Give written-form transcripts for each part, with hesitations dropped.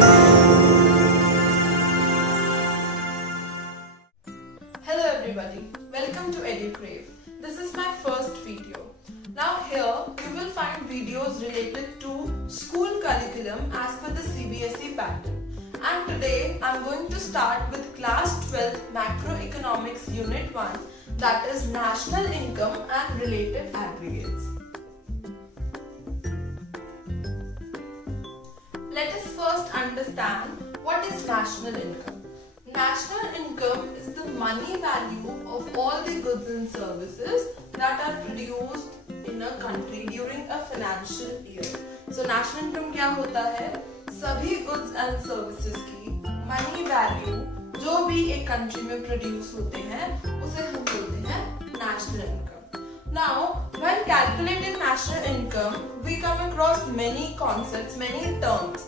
Hello everybody, welcome to EduCrave. This is my first video. Now here you will find videos related to school curriculum as per the CBSE pattern. And today I am going to start with class 12 macroeconomics unit 1, that is national income and related aggregates. Let us first understand what is national income. National income is the money value of all the goods and services that are produced in a country during a financial year. So national income क्या होता है? सभी goods and services की money value जो भी एक country में produce होते हैं उसे हम बोलते हैं national income. Now, when calculating national income, we come across many concepts, many terms.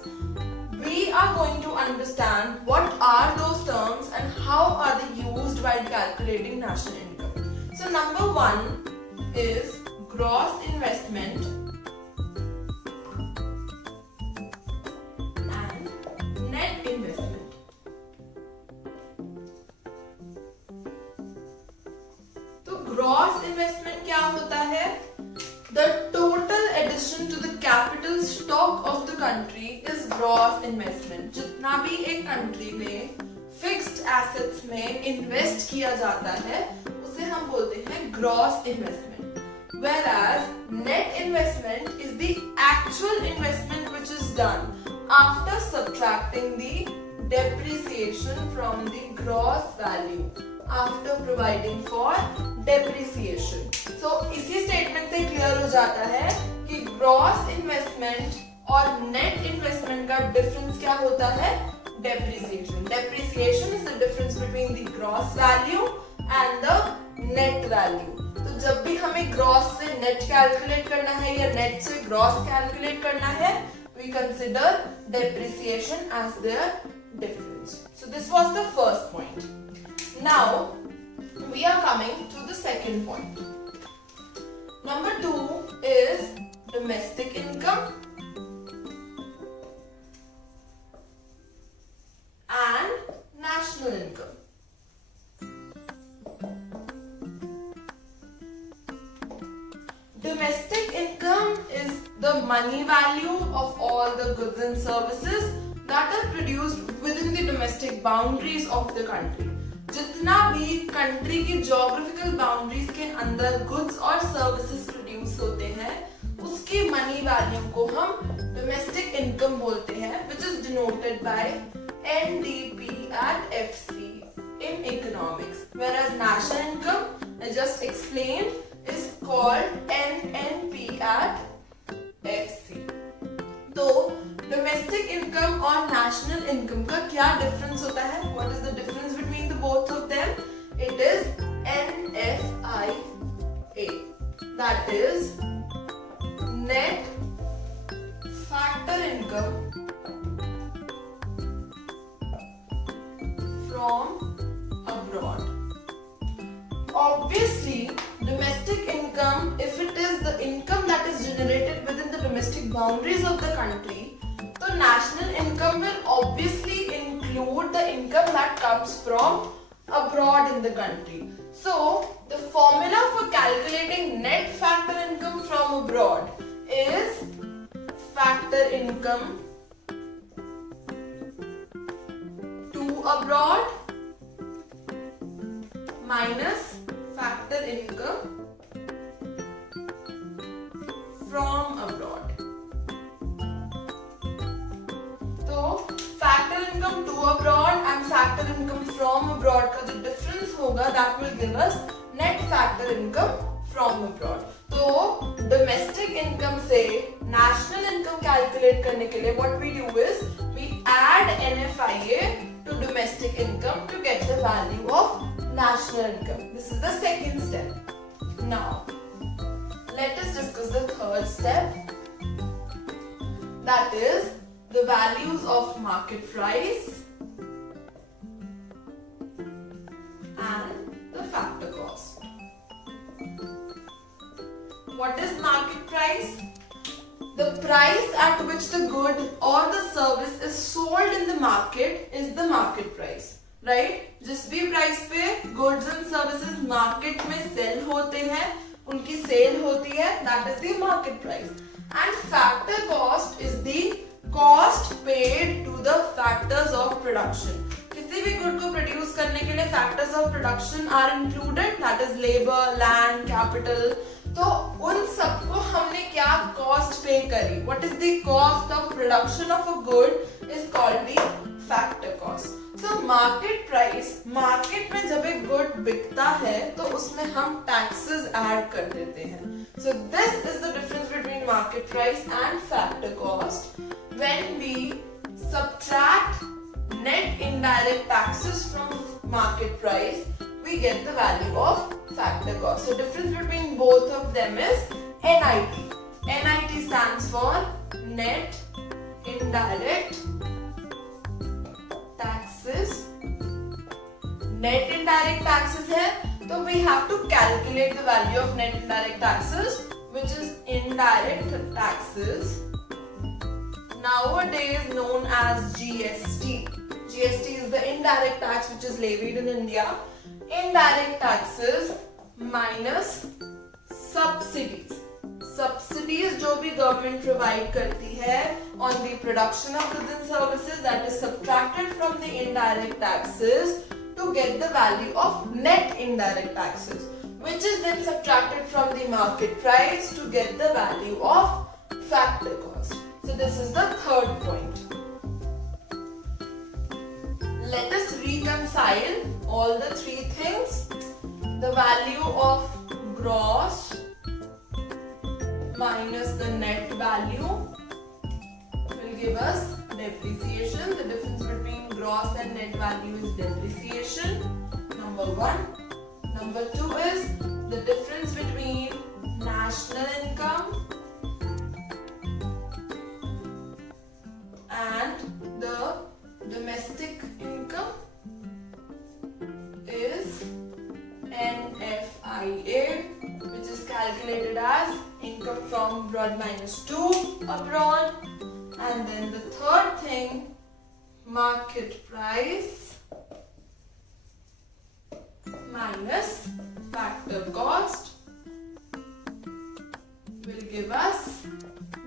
We are going to understand what are those terms and how are they used while calculating national income. So number one is gross investment and net investment. तो gross investment क्या होता है? The total addition to the capital stock of the country is gross investment. जितना भी एक country में fixed assets में invest किया जाता है उसे हम बोलते हैं gross investment. Whereas net investment is the actual investment which is done after subtracting the depreciation from the gross value, after providing for depreciation. So इसी statement से clear हो जाता है कि gross investment और net investment का difference क्या होता है? Depreciation. Depreciation is the difference between the gross value and the net value. तो जब भी हमें gross से net calculate करना है या net से gross calculate करना है, we consider depreciation as their difference. So this was the first point. Now we are coming to the second point. Number 2 is domestic income and national income. Domestic income is the money value of all the goods and services that are produced within the domestic boundaries of the country. जितना भी country की geographical boundaries के अंदर goods और services produce होते हैं उसकी money value को हम डोमेस्टिक इनकम बोलते हैं, which is denoted by NDP at FC in economics, whereas national income, I just explained, is called NNP at FC. तो डोमेस्टिक इनकम और नेशनल इनकम का क्या डिफरेंस होता है? What is the difference between the both of them? It is NFIA, that is net factor income from abroad. Obviously, domestic income, if it is the income that is generated within the domestic boundaries of the country, so national income will obviously include the income that comes from abroad in the country. So, the formula for calculating net factor income from abroad is factor income to abroad minus factor income from abroad. तो factor income to abroad and factor income from abroad का जो difference होगा that will give us net factor income from abroad. तो domestic income से national income calculate करने के लिए what we do is we add NFIA to domestic income to get the value of national income. This is the second step. Now, let us discuss the third step. That is the values of market price and the factor cost. What is market price? The price at which the good or the service is sold in the market is the market price, right? जिस भी price पे goods and services market में sell होते हैं, उनकी sale होती है, that is the market price. And factor cost is the cost paid to the factors of production. किसी भी good को produce करने के लिए factors of production are included, that is labor, land, capital. तो उन सबको हमने क्या कॉस्ट पे करी. What is the cost of production of a good is called the factor cost. So market price, market में जब एक good बिकता है तो उसमें हम taxes add कर देते हैं. So this is the difference between market price and factor cost. When we subtract net indirect taxes from market price, we get the value of factor cost. So difference between both of them is NIT. NIT stands for net indirect taxes. Net indirect taxes है तो we have to calculate the value of net indirect taxes, which is indirect taxes, nowadays known as GST. GST is the indirect tax which is levied in India. Indirect taxes minus subsidies. Subsidies जो भी government provide करती है on the production of goods and services, that is subtracted from the indirect taxes to get the value of net indirect taxes, which is then subtracted from the market price to get the value of factor cost. So this is the third point. Let us reconcile all the three things. The value of gross minus the net value will give us depreciation. The difference between gross and net value is depreciation, number one. Number two is the difference between national income and the domestic income is NFIA, which is calculated as income from abroad minus to abroad. And then the third thing, market price minus factor cost will give us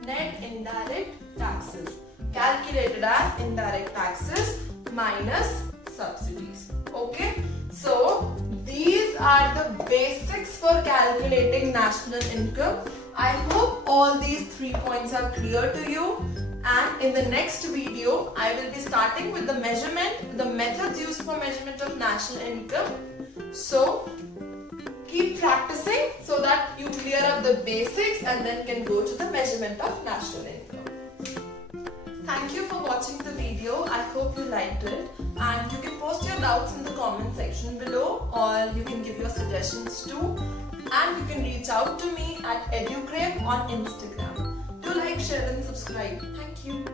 net indirect taxes, calculated as indirect taxes minus subsidies. Okay, so these are the basics for calculating national income. I hope all these 3 points are clear to you, and in the next video I will be starting with the measurement, the methods used for measurement of national income. So keep practicing so that you clear up the basics and then can go to the measurement of national income. Thank you for watching the video. I hope you liked it, and you can post your doubts in the comment section below, or you can give your suggestions too, and you can reach out to me at educrave on Instagram. Do like, share and subscribe. Thank you.